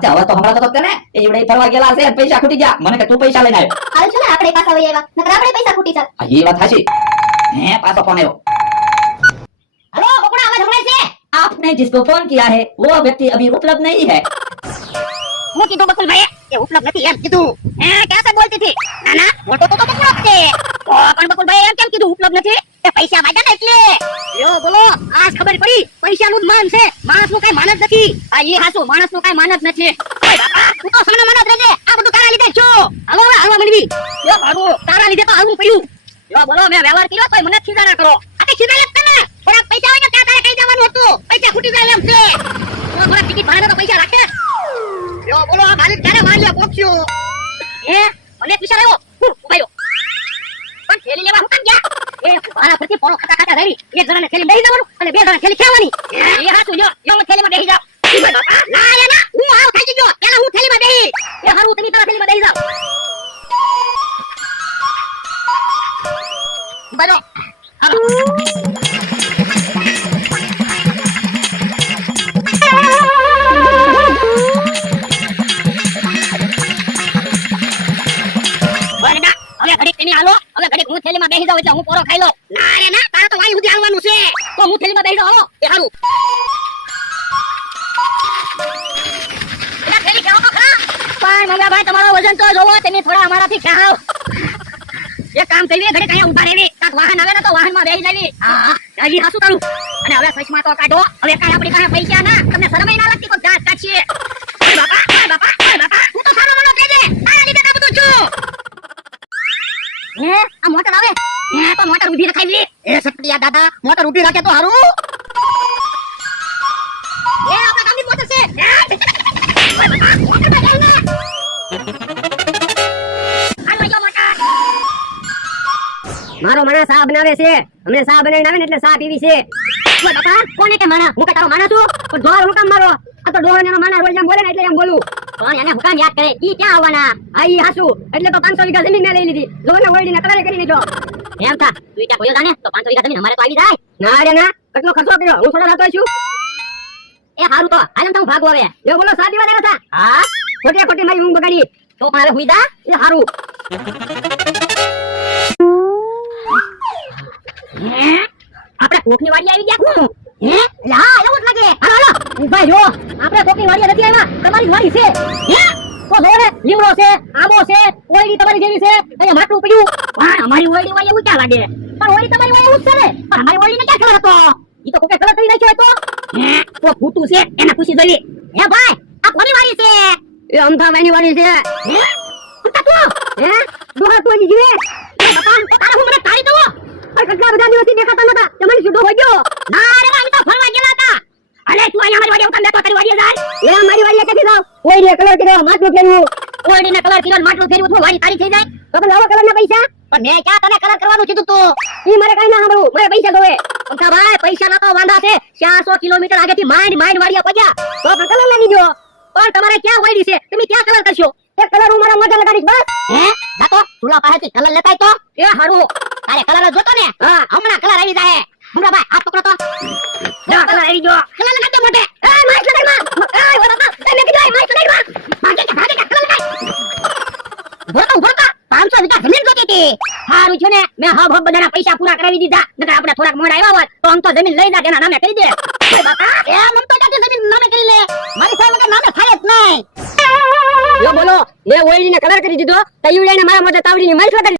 અચ્છા હવે તો હમણાં તો તને એ ઈવડે ફરવા ગયેલા છે પૈસા ખૂટી ગયા મને કે તું પૈસા લઈને આવ્યો હાલ છો ને આપણે પાછા વઈ આવ્યા નકર આપણે પૈસા ખૂટી ચાલ આ એ વાત હાચી હે પાછો ફોન આવ્યો हेलो बकुड़ा आवाज हमारे से आपने जिसको फोन किया है वो व्यक्ति अभी उपलब्ध नहीं है હું કીધું બકુલ ભાઈ એ ઉપલબ્ધ નથી એમ કીધું હે કેસે બોલતી થી ના ના બોલતો તો બકુલ છે તો પણ બકુલ ભાઈ એમ કેમ કીધું ઉપલબ્ધ નથી એ પૈસા વાગ્યા ને એટલે યો બોલો આજ ખબર પડી પૈસાનું જ માન છે માણસનું કઈ માન જ નથી આ ઈ હાસુ માણસનું કઈ માન જ નથી ઓય બાપા તું તો સમને મન જ રહેજે આ બધું તારા લીધે છો હાલો હાલો મનવી યો બાબુ તારા લીધે તો આવું પડ્યું યો બોલો મેં વ્યવહાર કર્યો તોય મને ખીજાના કરો આ તે ખીજાય જ તને થોડા પૈસા હોય ને ત્યાં તારે કઈ જવાનું હતું પૈસા ખૂટી જાય એમ છે થોડા ટિકિટ ભાડે તો પૈસા રાખે યો બોલો આ માલિક ક્યારે માર્યા પોક્યો એ મને વિચાર આવ્યો ઉભાયો પણ થેલી લેવા હું કામ ગયા એ મારા પ્રતિ પોરો ખાતા ખાતા રહી એક જણાને થેલી બેહી જવાનું અને બે જણા થેલી ખેવાની એ હાચું લ્યો યો હું થેલીમાં બેહી જાવ ના યા ના હું આવ થઈ ગયો એના હું થેલીમાં બેહી એ હારું તમે તારા થેલીમાં બેહી જાવ બરો હવે ઘડીક હું થેલીમાં બેહી જાવ એટલે હું પોરો ખાઈ લો ના રે ના તારા તો વાઈ સુધી આવવાનું છે તો હું થેલીમાં બેહી જાવ એ હારું એ થેલી ખાઓ તો ખરા પણ મગા ભાઈ તમારો વજન તો જોવો તમે થોડા અમારાથી ખાઓ એક કામ કરીએ ઘડીક અહીંયા ઊભા રહેવી કાક વાહન આવે ને તો વાહનમાં બેહી જાવી હા ગાડી હાસુ કરું અને હવે સચમાં તો કાઢો હવે કાઈ આપણી પાસે પૈસા ના તમને શરમ ના લાગતી કોઈ દાંત કાઢીએ બાપા બાપા હું તો સારો મનો કેજે તારા લીધે તો બધું છું હે આ મોટર આવે હે તો મોટર ઊભી રખાવી એ સપટિયા દાદા મોટર ઊભી રાખે તો હારું એ આપણા ગામની મોટર છે મારો માણા સા બનાવે છે અમને સા બનાવીને આવે ને એટલે સા પીવી છે ઓય બાપા કોને કે માણા હું કે તારો માણા છું પણ જોર હું કામ મારો આ તો ડોહણનો માણા રોજ એમ બોલે ને એટલે એમ બોલું પણ એને હુકામ યાદ કરે ઈ ક્યાં આવવાના આ ઈ હાસુ એટલે તો 500 વીઘા જમીન મેં લઈ લીધી લોને ઓળીને કલરે કરી દીધો એમ થા તું ત્યાં કોયો જાને તો 500 વીઘા જમીન અમારે તો આવી જાય ના રે ના કેટલો ખર્ચો કર્યો હું થોડો રાતો છું એ હારું તો હાલમ તો હું ભાગો હવે એ બોલો સાદી વાળા હતા હા ખોટી ખોટી મારી ઊંઘ બગાડી તો પણ હવે હુઈ જા એ હારું આપણે કોકની વાડી આવી ગયા કોણ હે લા એવું જ લાગે હાલો હાલો ઉભા જો આપણે કોકની વાડી નથી આવ્યા તમારી વાડી છે હે તો જોરે લીમડો છે આંબો છે ઓયડી તમારી જેવી છે અહીંયા માટું પડ્યું પણ અમારી ઓયડી વાય એવું ક્યાં લાગે પણ ઓયડી તમારી વાય એવું જ છે ને પણ અમારી ઓયડીને ક્યાં ખબર હતો ઈ તો કોકે કલર કરી નાખ્યો તો હે તો ફૂટું છે એને પૂછી જોઈ હે ભાઈ આ કોની વાડી છે એ અમથાભાઈની વાડી છે હે કુતા તું હે દોહા તું જીવે બાપા તારા હું મને તારી દો પણ કેટલા બધા દિવસથી દેખાતા નતા તમને સીધો હોય ગયો ના રે અમે તો ફરવા ગયેલા હતા અરે તું અહીંયા મારી વાડી ઉતાર લેતો તારી વાડી જાય એ મારી વાડી ક્યાંથી જાવ ઓયડી કલર કર્યો માટલું ફેરવું ઓયડીને કલર કર્યો માટલું ફેરવું તો વાડી તારી થઈ જાય તો લાવો કલરના પૈસા પણ મેં ક્યાં તને કલર કરવાનું કીધું તું ઈ મારે કઈ ના સાંભળવું મારે પૈસા જોવે અમથા ભાઈ પૈસા ના તો વાંધા છે 400 કિલોમીટર આગેથી માઈન વાડીયા પગ્યા તો પણ કલર લાવી દો પણ તમારે ક્યાં વાડી છે તમે ક્યાં કલર કરશો એ કલર હું મારા મોઢે લગાડીશ બસ હે જાતો તુલા પાસેથી કલર લેતાય તો એ હારું તારે કલર જોતો ને હા હમણાં કલર આવી જાય હમણાં ભાઈ હાથ પકડો તો જા કલર આવી ગયો કલર લગાડ દે મોઢે એ માઈક લગાડ માં એ ઓલા બા તમે કીધું માઈક લગાડ માં ભાગે કે કલર લગાડ ભરતો 500 વીઘા જમીન જોતી હતી હારું છે ને મેં હબ બધાના પૈસા પૂરા કરાવી દીધા નકર આપણે થોડાક મોડા આવ્યા હોત તો આમ તો જમીન લઈ જા તેના નામે કરી દે ઓય બાપા એ મમ તો જાતી જમીન નામે કરી લે મારી સાહેબ વગર નામે થાય જ નહીં યો બોલો મેં ઓયડીને કલર કરી દીધો તયુડીને મારા મોઢે તાવડીની માઈક લગાડી